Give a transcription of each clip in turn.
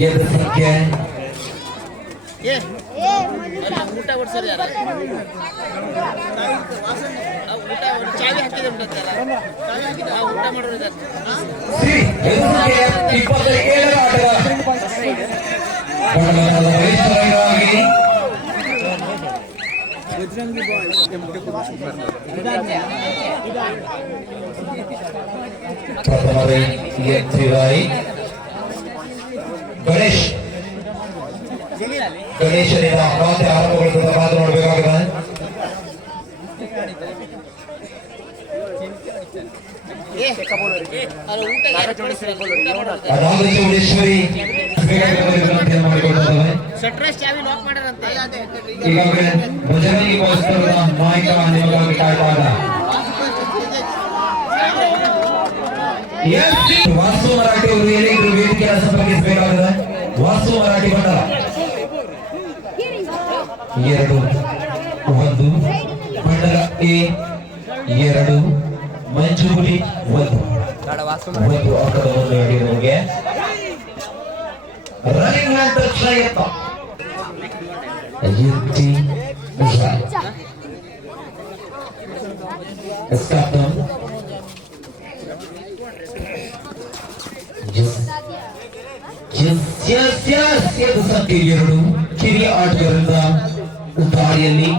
ಎರಡು ಸಂಖ್ಯೆ ಏ ಎಲ್ಲ ಊಟ ಕೊಡ್ಸರಿ ಯಾರ ಆ ಊಟ ಚಾವಿ ಹಾಕಿದೆ ಉಂಟಲ್ಲ ಚಾವಿ ಹಾಕಿದೆ ಆ ಊಟ ಮಾಡೋರು ಇದ್ದಾರೆ ಶ್ರೀ ಗಣೇಶ್. ಗಣೇಶನಿಂದ ಮತ್ತೆ ಆರಂಭಗೊಳ್ಳುವ ಮಾತು ನೋಡಬೇಕಾಗಿದೆ ರಾಮಲಿಂಗೇಶ್ವರಿ ಈಗಾಗಲೇ ಭಜನೆಗೆ ಗೋಸ್ಕರದ ಕಾಯ್ತಾ ಇದ್ದಾರೆ ವಾಸು ಮರಾಠಿ ಅವರು ಏನಿದ್ರು ವೇದಿಕೆಯ ಸಂಪರ್ಕಿಸಬೇಕಾಗಿದೆ ವಾಸು ಮರಾಠಿ ಮಂಡಲ ಎರಡು ಒಂದು ಮಂಡಲ ಎ ಎರಡು ಮಂಜೂರಿ ಒಂದು ಒಂದು ಅಂಕದ ಒಂದು ನೀಡಿದೆ ನಿಮಗೆ ರನ್ನಿಂಗ್ ಹ್ಯಾಂಡ್ ಟಚ್ ಯತ್ನ ಎತ್ತಿ right. ಸೇಬು ಸಂಖ್ಯೆಯೆರಡು ಕಿರಿಯ ಆಟಗಾರರಿಂದ ದಾರಿಯಲ್ಲಿ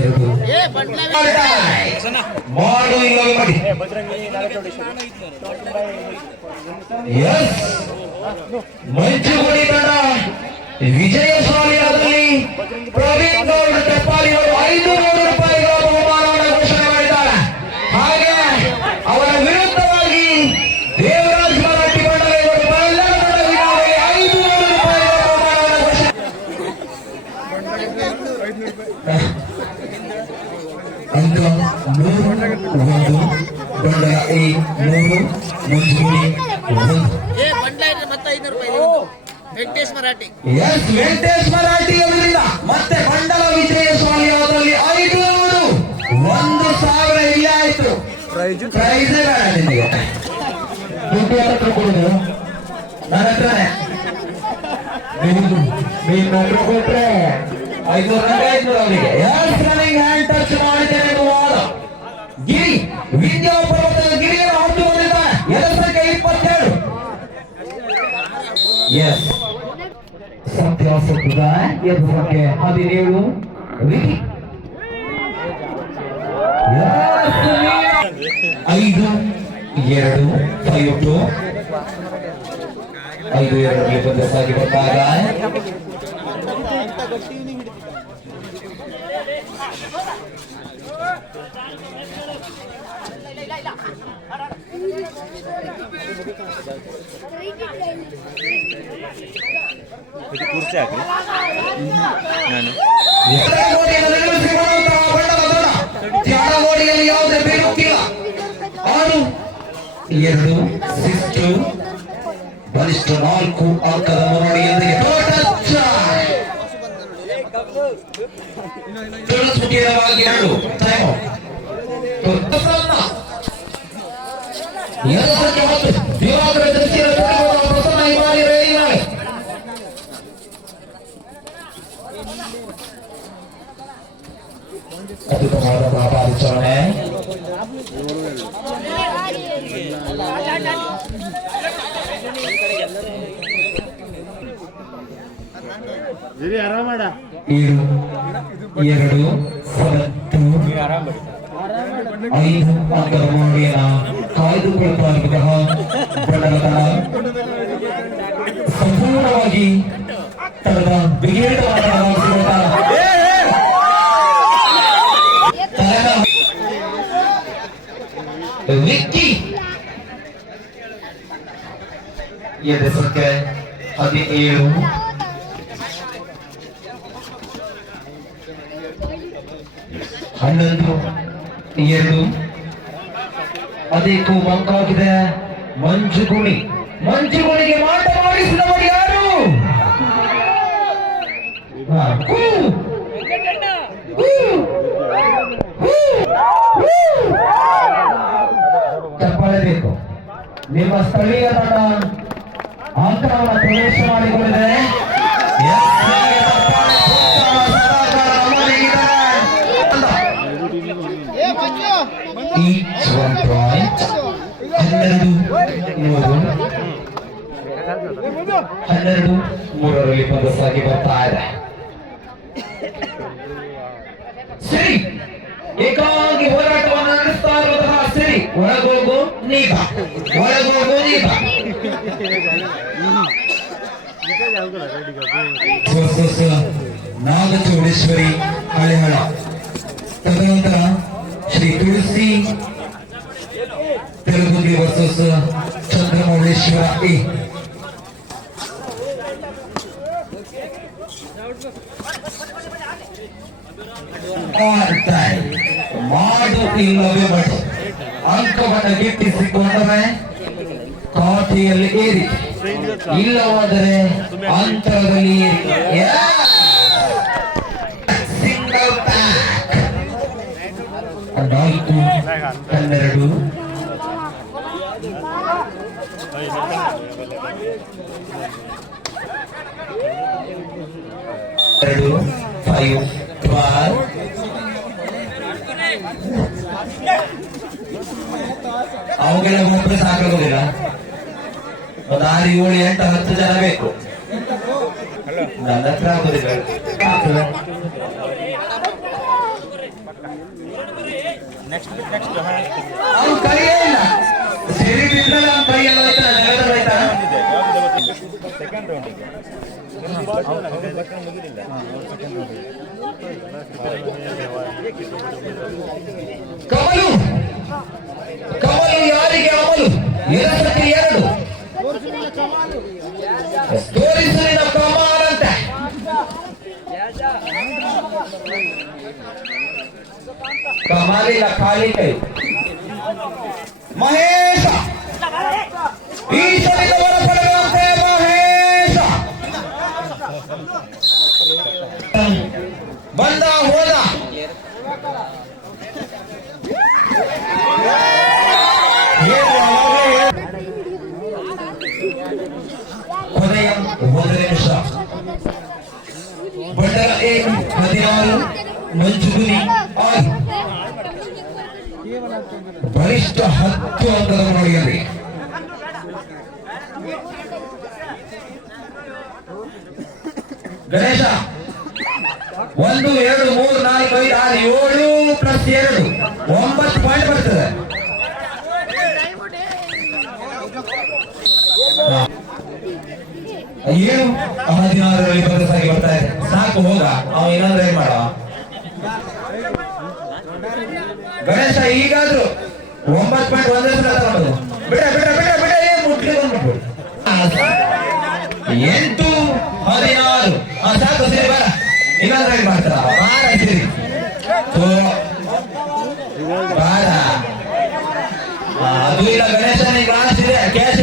ಎರಡು. ಮಾಡು ಇಲ್ಲ ಮಾಡಿ. ಮಂಜುಗುಡಿ ತಂಡ. ವಿಜಯಶಾಲಿಯಾದಲ್ಲಿ ಪ್ರವೀಣ್ ಬಂಡಲ ಬಂಡ್ಲ ಮರಾಠಿ. ಮತ್ತೆ ಮಂಡಲ ವಿಜಯ ಸ್ವಾಮಿ ಅವರಲ್ಲಿ ಐದು ಒಂದು ಸಾವಿರ ಇಲ್ಲಿ ಆಯ್ತು. ಪ್ರೈಸ್ ಬೇಡ ನಿಮಗೆ. ದುಡ್ಡು ಯಾರ ಹತ್ರ ಕೊಡುದು? ನನ್ನ ಹತ್ರನೇ. ನೀನು ನೀನು ಹತ್ರ ಕೊಟ್ರೆ ಐನೂರು ನಂಗೆ ಐನೂರು ಅವನಿಗೆ ಎಸ್ ರನ್ನಿಂಗ್ ಹ್ಯಾಂಡ್ ಟಚ್ ಮಾಡಿದ್ದೇನೆ ಎನ್ನುವ ವಾದ. ಗಿರಿ ವಿದ್ಯಾ ಪರ್ವತದ ಗಿರಿಯನ್ನು ಹೊತ್ತು ಬಂದಿದ್ದ ಎರಡು ಸಂಖ್ಯೆ ಇಪ್ಪತ್ತೇಳು ಎಸ್ ಸತ್ಯಾಸತ್ಯದ ಎರಡು ಸಂಖ್ಯೆ ಹದಿನೇಳು ವಿಧಿ Yes, ಐದು ಎರಡು ಫೈವ್ ಟು ಐದು ಎರಡರಲ್ಲಿ ಬಂದ ಸಾಗಿ ಬಂದಾಗ ಇದು ಕುರ್ಚಿ ಹಾಕ್ರಿ ನಾನು ತ್ಯಾಗಗೋಡಿಯಲ್ಲಿ ನಿರ್ಮಿಸಿಕೊಳ್ಳುವಂತಹ ಬಣ್ಣದ ಬಣ್ಣ. ತ್ಯಾಗಗೋಡಿಯಲ್ಲಿ ಯಾವುದೇ ಬೀಳುತ್ತಿಲ್ಲ ಆರು ಎರಡು ಸಿಕ್ಸ್ ಬಲಿಷ್ಠ ನಾಲ್ಕು ಅಂಕದ ಮುನ್ನಡೆಯೊಂದಿಗೆ ತುಳಸುಟಿಯವಾಗಿ ಎರಡು ಟೈಮ್ ಎರಡು ಸಂಖ್ಯೆ ಎರಡು ಸತ್ತು ಐದು ಅಂಕದ ಮುನ್ನಡೆಯನ್ನ ಕಾಯ್ದುಕೊಳ್ಳುವಂತಹ ಬಣ್ಣದ ಸಂಪೂರ್ಣವಾಗಿ ತನ್ನ ಬಿಗಿಡವನ್ನು ವಿಕ್ಕಿ ಎರಡು ಸಂಖ್ಯೆ ಹದಿನೇಳು ಹನ್ನೊಂದು ಎರಡು ಅದಕ್ಕೂ ಮಂಕಾಗಿದೆ ಮಂಜುಗುಣಿ ಮಂಜುಗುಣಿಗೆ ಮಾಟ ಮಾಡಿಸಿದವರು ಯಾರು ಹಾ, ಹೂ. ಹೂ. ಹೂ. ಹೂ. ನಿಮ್ಮ ಸ್ಥಳೀಯ ತಂಡ ಅಂತರವನ್ನು ಪ್ರವೇಶ ಮಾಡಿಕೊಂಡಿದೆ ಹನ್ನೆರಡು ಮೂರರಲ್ಲಿ ಪದ ಸಾಗಿ ಬರ್ತಾ ಇದೆ. ಸರಿ! ಏಕಾಂಗಿ ಹೋರಾಟವನ್ನು ನಡೆಸ್ತಾ ಇರುವಂತಹ ಸರಿ, ಒಳಗೋಗು ನೀಗ ಒಳಗೋಗು ನೀಗ ವರ್ಸಸ್ ನಾಗಚೌಡೇಶ್ವರಿ ಹಳೆಹಳ. ತದನಂತರ ಶ್ರೀ ತುಳಸಿ ತೆಲುಗುಗಿ ವರ್ಸಸ್ ಚಂದ್ರಮೌಳೇಶ್ವರ ಎ. ಮಾಡು ಇಲ್ಲವೇ ಮಾಡು ಅಂಕವನ್ನು ಗಿಟ್ಟಿಸಿಕೊಂಡರೆ ಖಾತೆಯಲ್ಲಿ ಏರಿ ಇಲ್ಲವಾದರೆ ಅಂತರದಲ್ಲಿ ಸಿಂಗಲ್ ಪ್ಯಾಕ್ ನಾಲ್ಕು ಹನ್ನೆರಡು ಎರಡು ಫೈವ್ ಟ್ವೆಲ್ ಅವುಗಳ ಮಾತ್ರ ಸಾಕಾಗೋದಿಲ್ಲ ಒಂದು ಆರು, ಏಳು, ಎಂಟು, ಹತ್ತು ಜನ ಬೇಕು. ನನ್ನ ಹತ್ರ ಆಗೋದಿಲ್ಲ ಅವ್ನು ಕೈಯೇ ಇಲ್ಲ. ಸಿರಿ ಬಿದ್ಮೇಲೆ ಕೈಯಲ್ಲ ಕೈಯೆಲ್ಲ ಹೋಯ್ತಾ ನೆಲದಲ್ಲಿ ಹೋಯ್ತಾ ಸೆಕೆಂಡ್ ರೌಂಡಿಗೆ ಮುಗಿಲಿಲ್ಲ ಕಮಲು ಕಮಲು ಯಾರಿಗೆ ಅಮಲು ಎರಡಕ್ಕೆ ಎರಡು ತೋರಿಸಿದ ಕಮಾಲಂತೆ ಕಮಾಲಿನ ಖಾಲಿ ಕೈ ಮಹೇಶ ಮಂಜುಗುನಿ ಆರು ಬಲಿಷ್ಠ ಹತ್ತು ಮುನ್ನಡೆಯಲ್ಲಿ ಗಣೇಶ, ಒಂದು, ಎರಡು, ಮೂರು, ನಾಲ್ಕು, ಐದು, ಆರು, ಏಳು ಪ್ಲಸ್ ಎರಡು. ಒಂಬತ್ತು ಪಾಯಿಂಟ್ ಬರ್ತದೆ. ಏನು? ಹದಿನಾರರಲ್ಲಿ ಬಂದ ಸಾಗಿ ಬರ್ತಾ ಇದೆ. ಸಾಕು, ಹೋಗ. ಅವ ಏನಾದ್ರೂ ಏನ್ ಮಾಡ. ಗಣೇಶ ಈಗಾದ್ರೂ ಒಂಬತ್ತು ಪಾಯಿಂಟ್ ಒಂದೇ ಸಲ ತಗೊಂಡು. ಬಿಡ ಬಿಡ ಬಿಡ ಬಿಡ ಏನ್ ಮುಟ್ಲಿ ಬಂದ್ಬಿಟ್ಟು. ಎಂಟು, ಹದಿನಾರು. ಸಾಕು, ಸರಿ ಬರ ಇನ್ನೊಂದು ರೈಡ್ ಮಾಡ್ತಾರ? ಅದು ಇಲ್ಲ ಗಣೇಶ ನಿಂಗೆ ಲಾಸ್ಟ್ ಇದೆ. ಕ್ಯಾಶ್